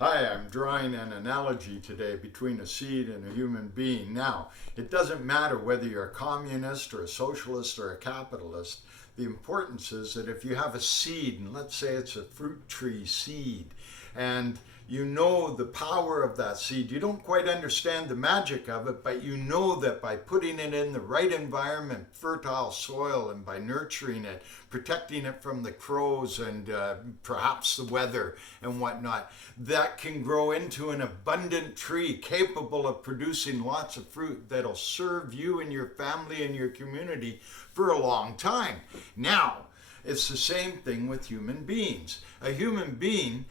Hi, I'm drawing an analogy today between a seed and a human being. Now, it doesn't matter whether you're a communist or a socialist or a capitalist. The importance is that if you have a seed, and let's say it's a fruit tree seed, and you know the power of that seed. You don't quite understand the magic of it, but you know that by putting it in the right environment, fertile soil, and by nurturing it, protecting it from the crows and perhaps the weather and whatnot, that can grow into an abundant tree capable of producing lots of fruit that'll serve you and your family and your community for a long time. Now, it's the same thing with human beings. A human being,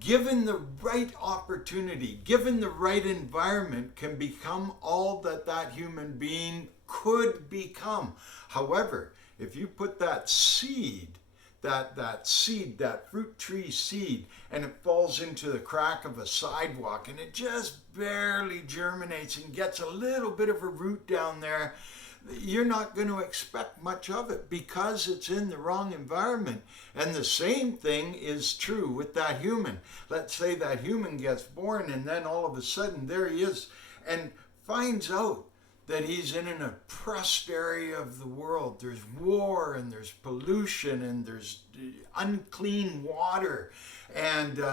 given the right opportunity, given the right environment, can become all that that human being could become. However, if you put that seed, that fruit tree seed, and it falls into the crack of a sidewalk and it just barely germinates and gets a little bit of a root down there, you're not going to expect much of it because it's in the wrong environment. And the same thing is true with that human. Let's say that human gets born and then all of a sudden there he is and finds out that he's in an oppressed area of the world. There's war and there's pollution and there's unclean water and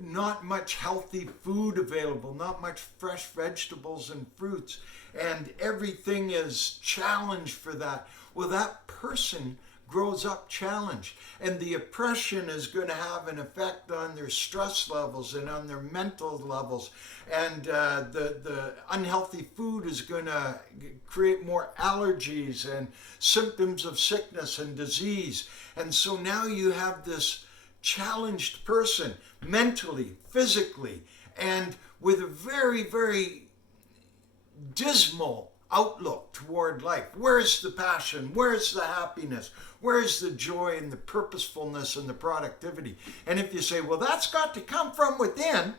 not much healthy food available, not much fresh vegetables and fruits, and everything is challenged for that. Well, that person grows up challenged, and the oppression is going to have an effect on their stress levels and on their mental levels, and the unhealthy food is going to create more allergies and symptoms of sickness and disease. And so now you have this challenged person mentally, physically, and with a very, very dismal outlook toward life. Where's the passion? Where's the happiness? Where's the joy and the purposefulness and the productivity? And if you say, well, that's got to come from within,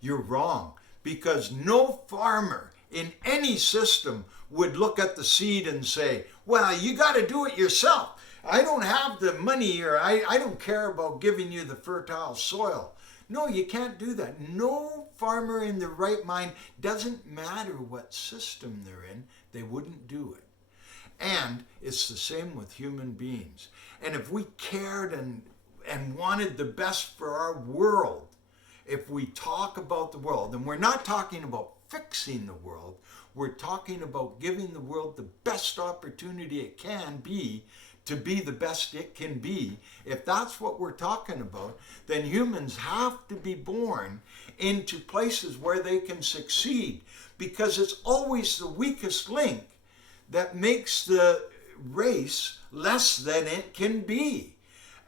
you're wrong, because no farmer in any system would look at the seed and say, well, you got to do it yourself. I don't have the money, or I don't care about giving you the fertile soil. No, you can't do that. No farmer in their right mind, doesn't matter what system they're in, they wouldn't do it. And it's the same with human beings. And if we cared and wanted the best for our world, if we talk about the world, and we're not talking about fixing the world, we're talking about giving the world the best opportunity it can be to be the best it can be. If that's what we're talking about, then humans have to be born into places where they can succeed, because it's always the weakest link that makes the race less than it can be.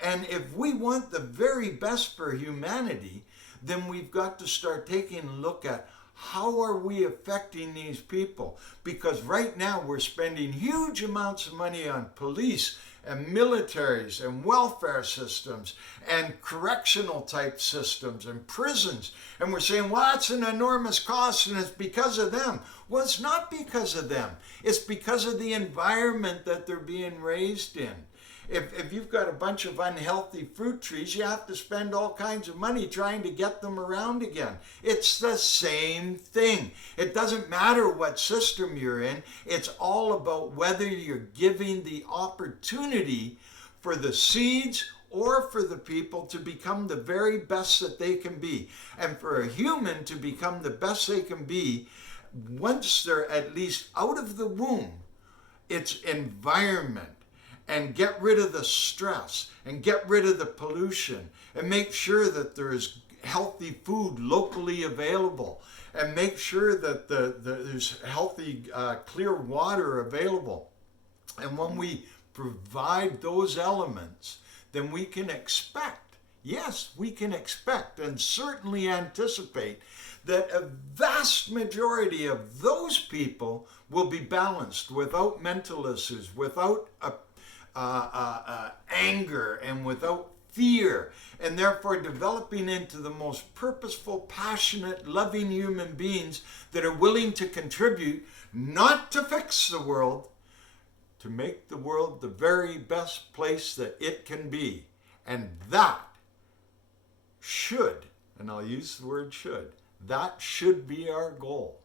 And if we want the very best for humanity, then we've got to start taking a look at how are we affecting these people? Because right now we're spending huge amounts of money on police and militaries and welfare systems and correctional type systems and prisons. And we're saying, well, that's an enormous cost and it's because of them. Well, it's not because of them. It's because of the environment that they're being raised in. If you've got a bunch of unhealthy fruit trees, you have to spend all kinds of money trying to get them around again. It's the same thing. It doesn't matter what system you're in. It's all about whether you're giving the opportunity for the seeds or for the people to become the very best that they can be. And for a human to become the best they can be, once they're at least out of the womb, it's environment. And get rid of the stress and get rid of the pollution and make sure that there is healthy food locally available and make sure that there's healthy, clear water available. And when we provide those elements, then we can expect, yes, we can expect and certainly anticipate that a vast majority of those people will be balanced without mental issues, without anger and without fear, and therefore developing into the most purposeful, passionate, loving human beings that are willing to contribute, not to fix the world, to make the world the very best place that it can be. And that should and I'll use the word should, that should be our goal.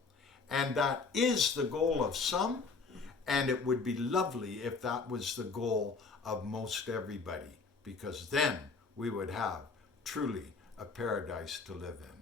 And that is the goal of some, and it would be lovely if that was the goal of most everybody, because then we would have truly a paradise to live in.